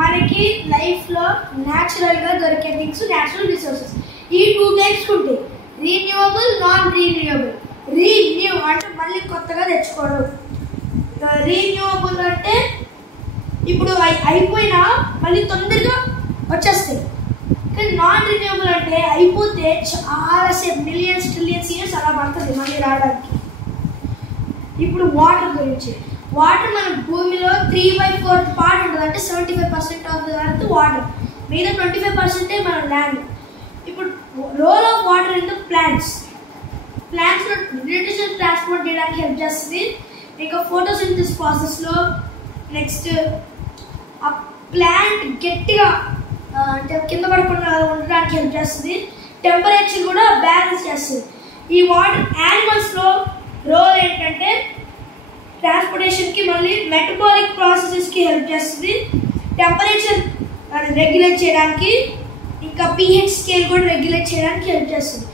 మనకి లైఫ్లో న్యాచురల్గా దొరికే థింగ్స్, న్యాచురల్ రిసోర్సెస్. ఈ 2 టైప్స్ ఉంటాయి, రీన్యూవబుల్, నాన్ రీన్యూవబుల్. రీన్యూ అంటే మళ్ళీ కొత్తగా తెచ్చుకోవడం. రీన్యూవబుల్ అంటే ఇప్పుడు అయిపోయినా మళ్ళీ తొందరగా వచ్చేస్తాయి. కానీ నాన్ రీన్యూవబుల్ అంటే అయిపోతే చాలాసేపు మిలియన్స్ ట్రిలియన్స్ ఇయర్స్ అలా పడుతుంది మళ్ళీ రావడానికి. ఇప్పుడు వాటర్ గురించి. వాటర్ మన భూమిలో 3/4 పార్ట్ ఉంటుంది, అంటే 75% ఆఫ్ ది ఎర్త్ వాటర్, మిగతా 25% మన ల్యాండ్. ఇప్పుడు role of water in the plants. ప్లాంట్స్లో న్యూట్రిషన్ ట్రాన్స్పోర్ట్ చేయడానికి హెల్ప్ చేస్తుంది. ఇంకా ఫోటోసింథసిస్ ప్రాసెస్లో నెక్స్ట్ ఆ ప్లాంట్ గట్టిగా అంటే కింద పడకుండా ఉండడానికి హెల్ప్ చేస్తుంది. టెంపరేచర్ కూడా బ్యాలెన్స్ చేస్తుంది. ఈ వాటర్ యానిమల్స్లో రోల్ ఏంటంటే ట్రాన్స్పోర్టేషన్కి, మళ్ళీ మెటబాలిక్ ప్రాసెసెస్కి హెల్ప్ చేస్తుంది. టెంపరేచర్ రెగ్యులేట్ చేయడానికి, ఇంకా pH స్కేల్ కూడా రెగ్యులేట్ చేయడానికి హెల్ప్ చేస్తుంది.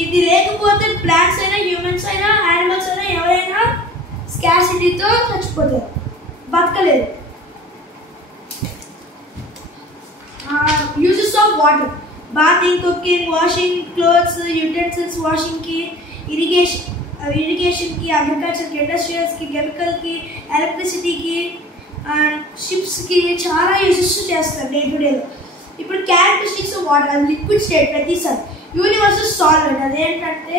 ఇది లేకపోతే ప్లాంట్స్ అయినా, హ్యూమన్స్ అయినా, యానిమల్స్ అయినా ఎవరైనా స్కార్సిటీతో చచ్చిపోతారు, బతకలేదు. Uses of water: bathing, cooking, washing clothes, utensils వాషింగ్కి, ఇరిగేషన్కి, అగ్రికల్చర్కి, ఇండస్ట్రియల్స్కి, కెమికల్కి, ఎలక్ట్రిసిటీకి, షిప్స్కి చాలా యూజెస్ చేస్తారు డే టు డేలో. ఇప్పుడు క్యారెక్టరిస్టిక్స్ ఆఫ్ వాటర్. అది లిక్విడ్ స్టేట్ ప్రతిసారి. Universal solvent. అదేంటంటే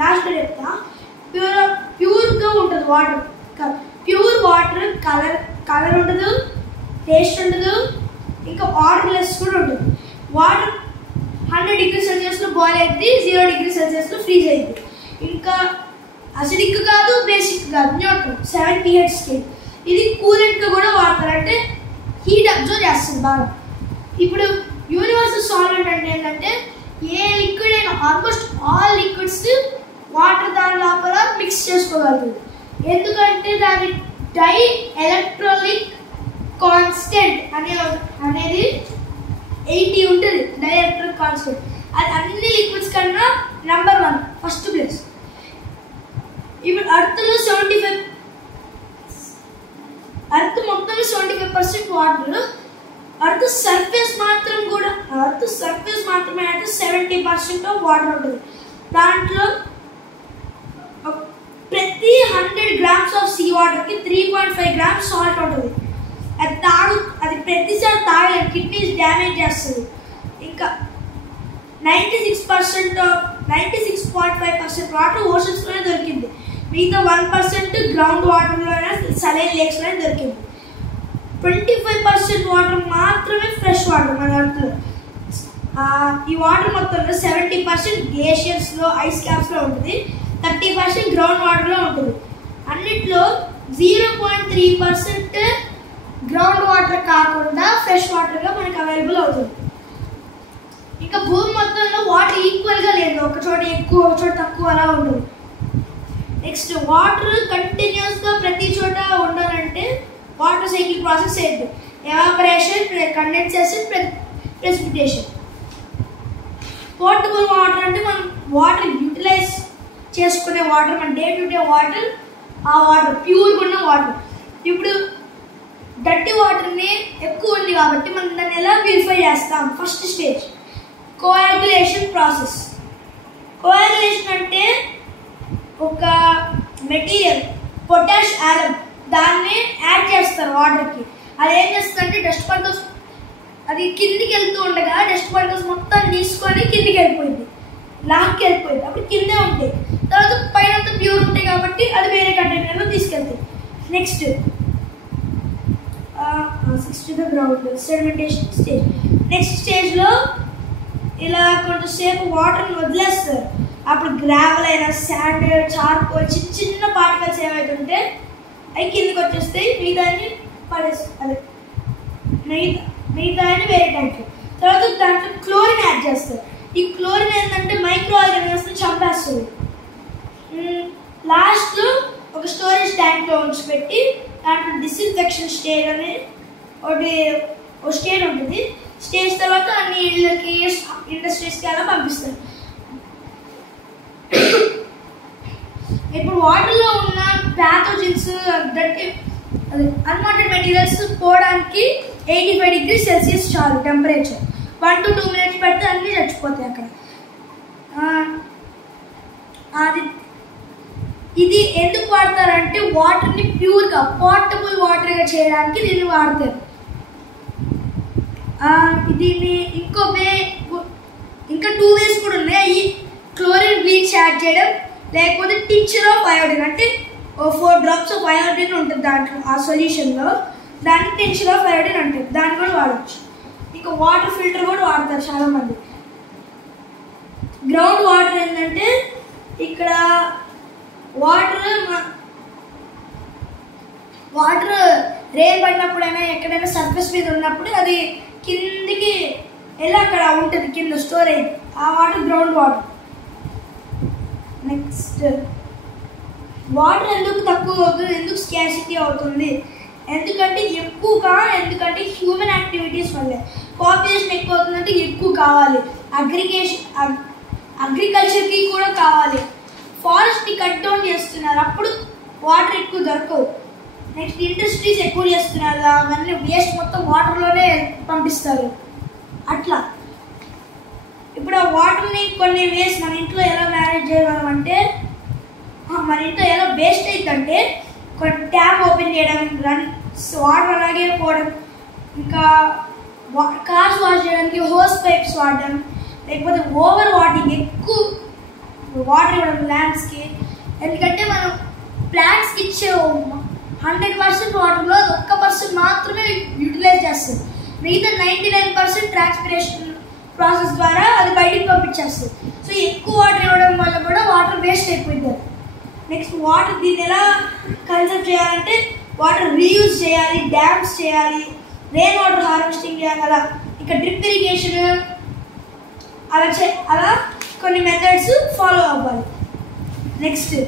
లాస్ట్లో చెప్తా. ప్యూర్గా ఉంటుంది వాటర్. ప్యూర్ వాటర్ కలర్ ఉండదు, టేస్ట్ ఉండదు, ఇంకా ఆర్డర్లెస్ కూడా ఉంటుంది. వాటర్ 100 degrees Celsiusలో బాయిల్ అవుతుంది, 0 degrees Celsiusలో ఫ్రీజ్ అవుతుంది. ఇంకా అసిడిక్ కాదు, బేసిక్ కాదు, న్యూట్రల్, 7 pH స్కేల్. ఇది కూలెంట్గా కూడా వాడతారు, అంటే హీట్ అబ్జర్వ్ చేస్తుంది బాగా. ఇప్పుడు యూనివర్సల్ సాల్వెంట్ అంటే ఏంటంటే ఏ లిక్విడ్ అయినా, ఆల్మోస్ట్ ఆల్ లిక్విడ్స్ వాటర్ దాని లోపల మిక్స్ చేసుకోగలుగుతుంది. ఎందుకంటే దాని డై ఎలక్ట్రోలిక్ కాన్స్టెంట్ అనేది 80 ఉంటుంది. డై ఎలక్ట్రిక్ కాన్స్టెంట్ అది అన్ని లిక్విడ్స్ కన్నా నెంబర్ 1, ఫస్ట్ ప్లేస్. ఇప్పుడు అర్త్లో 75, అర్త్ మొత్తం 75% వాటర్. అర్త్ సర్ఫేస్ మాత్రమే అయితే 70% ఆఫ్ వాటర్ ఉంటుంది. దాంట్లో ప్రతి 100 grams ఆఫ్ సీ వాటర్కి 3.5 grams సాల్ట్ ఉంటుంది. అది ప్రతిసారి తాగలేదు, కిడ్నీస్ డ్యామేజ్ చేస్తుంది. ఇంకా 96.5% వాటర్ ఓషన్స్లోనే దొరికింది. మిగతా 1% గ్రౌండ్ వాటర్లోనే, సలైన్ లేక్స్లోనే దొరికింది. 25% వాటర్ మాత్రమే ఫ్రెష్ వాటర్ మన అర్త్లో. ఈ వాటర్ మొత్తంలో 70% గ్లేషియర్స్లో, ఐస్ క్యాప్స్లో ఉంటుంది, 30% గ్రౌండ్ వాటర్లో ఉంటుంది. అన్నిట్లో 0.3% గ్రౌండ్ వాటర్ కాకుండా ఫ్రెష్ వాటర్గా మనకు అవైలబుల్ అవుతుంది. ఇంకా భూమి మొత్తంలో వాటర్ ఈక్వల్గా లేదు, ఒక చోట ఎక్కువ, ఒక చోట తక్కువ, అలా ఉంటుంది. నెక్స్ట్ వాటర్ కంటిన్యూస్గా ప్రతి చోట ఉండాలంటే వాటర్ సైకిల్ ప్రాసెస్ ఏంటి? Evaporation, condensation, precipitation. Portable water అంటే మనం వాటర్ యూటిలైజ్ చేసుకునే వాటర్, మన డే టు డే వాటర్. ఆ వాటర్ ప్యూర్గా ఉన్న వాటర్. ఇప్పుడు డర్టీ వాటర్ని ఎక్కువ ఉంది కాబట్టి మనం దాన్ని ఎలా ప్యూరిఫై చేస్తాం? First stage coagulation process. Coagulation అంటే ఒక మెటీరియల్, పొటాష్ ఆలం, దాన్ని యాడ్ చేస్తారు వాటర్కి. అది ఏం చేస్తుందంటే డస్ట్ పార్టికల్స్, అది కిందికి వెళ్తూ ఉండగా డస్ట్ పార్టికల్స్ మొత్తం తీసుకొని కిందికి వెళ్ళిపోయింది, లాక్కి వెళ్ళిపోయింది. అప్పుడు కిందే ఉంటాయి. తర్వాత పైన ప్యూర్ ఉంటాయి కాబట్టి అది వేరే కంటైనర్లో తీసుకెళ్తాయి. Next ground sedimentation stage. Next స్టేజ్లో ఇలా కొంచెంసేపు వాటర్ని వదిలేస్తారు. అప్పుడు గ్రావెల్ అయినా, శాండ్, చార్కోల్, చిన్న పార్టికల్స్ ఏమైతుంటే అవి కిందకి వచ్చేస్తాయి. మిగతాన్ని పడేస్తారు, మిగతాన్ని వేరే ట్యాంక్. తర్వాత దాంట్లో క్లోరిన్ యాడ్ చేస్తారు. ఈ క్లోరిన్ ఏంటంటే మైక్రో ఆర్గానిజమ్స్ని చంపేస్తుంది. లాస్ట్లో ఒక స్టోరేజ్ ట్యాంక్లో ఉంచిపెట్టి దాంట్లో డిస్ఇన్ఫెక్షన్ స్టేజ్ అనే ఒక స్టేజ్ ఉంటుంది. స్టేజ్ తర్వాత అన్ని ఇళ్ళకి, ఇండస్ట్రీస్కి అలా పంపిస్తారు. ఇప్పుడు వాటర్లో ఉన్న ప్యాథోజన్స్, అన్వాంటెడ్ మెటీరియల్స్ పోవడానికి 85 degrees Celsius చాలు టెంపరేచర్. 1 to 2 minutes పెడితే అన్నీ చచ్చిపోతాయి అక్కడ. ఇది ఎందుకు వాడతారంటే వాటర్ని ప్యూర్గా పోర్టబుల్ వాటర్గా చేయడానికి దీన్ని వాడతారు. దీన్ని ఇంకా 2 ways కూడా ఉన్నాయి. క్లోరిన్ బ్లీచ్ యాడ్ చేయడం, లేకపోతే టించర్ ఆఫ్ అయోడిన్, అంటే 4 drops ఆఫ్ అయోడిన్ ఉంటుంది దాంట్లో ఆ సొల్యూషన్లో, దాన్ని టించర్ ఆఫ్ అయోడిన్ అంటారు. దాన్ని కూడా వాడచ్చు. ఇంకా వాటర్ ఫిల్టర్ కూడా వాడతారు చాలామంది. గ్రౌండ్ వాటర్ ఏంటంటే ఇక్కడ వాటర్ రేన్ పడినప్పుడైనా ఎక్కడైనా సర్ఫేస్ మీద ఉన్నప్పుడు అది కిందికి వెళ్ళి అక్కడ ఉంటుంది కింద స్టోరేజ్, ఆ water ground water. Next water ఎందుకు తక్కువ అవుతుంది, ఎందుకు స్కార్సిటీ అవుతుంది, ఎందుకంటే హ్యూమన్ యాక్టివిటీస్ వల్లే. పాపులేషన్ ఎక్కువ అవుతుందంటే ఎక్కువ కావాలి, అగ్రికల్చర్కి కూడా కావాలి. ఫారెస్ట్ని కట్ డౌన్ చేస్తున్నారు, అప్పుడు వాటర్ ఎక్కువ దొరకవు. నెక్స్ట్ ఇండస్ట్రీస్ ఎక్కువ చేస్తున్నారు, అవన్నీ వేస్ట్ మొత్తం వాటర్లోనే పంపిస్తారు. అట్లా ఇప్పుడు ఆ వాటర్ని కొన్ని వేస్ మన ఇంట్లో ఎలా మేనేజ్ చేయగలమంటే, మన ఇంట్లో ఎలా వేస్ట్ అవుతుందంటే కొన్ని ట్యాప్ ఓపెన్ చేయడం, వాటర్ అలాగే పోవడం, ఇంకా కార్స్ వాష్ చేయడానికి హోస్ పైప్స్ వాడడం, లేకపోతే ఓవర్ వాటింగ్, ఎక్కువ వాటర్ ఇవ్వడం ల్యాండ్స్కి. ఎందుకంటే మనం ప్లాంట్స్కి ఇచ్చే 100% వాటర్లో 1% మాత్రమే యూటిలైజ్ చేస్తుంది. మిగతా 99% ట్రాన్స్పిరేషన్ ప్రాసెస్ ద్వారా అది బయటికి పంపించేస్తుంది. సో ఎక్కువ వాటర్ ఇవ్వడం వల్ల కూడా వాటర్ వేస్ట్ అయిపోయింది. నెక్స్ట్ వాటర్ దీన్ని ఎలా కన్సర్వ్ చేయాలంటే వాటర్ రీయూజ్ చేయాలి, డ్యామ్స్ చేయాలి, రెయిన్ వాటర్ హార్వెస్టింగ్ చేయాలి, అలా ఇంకా డ్రిప్ ఇరిగేషన్, అలా కొన్ని మెథడ్స్ ఫాలో అవ్వాలి. నెక్స్ట్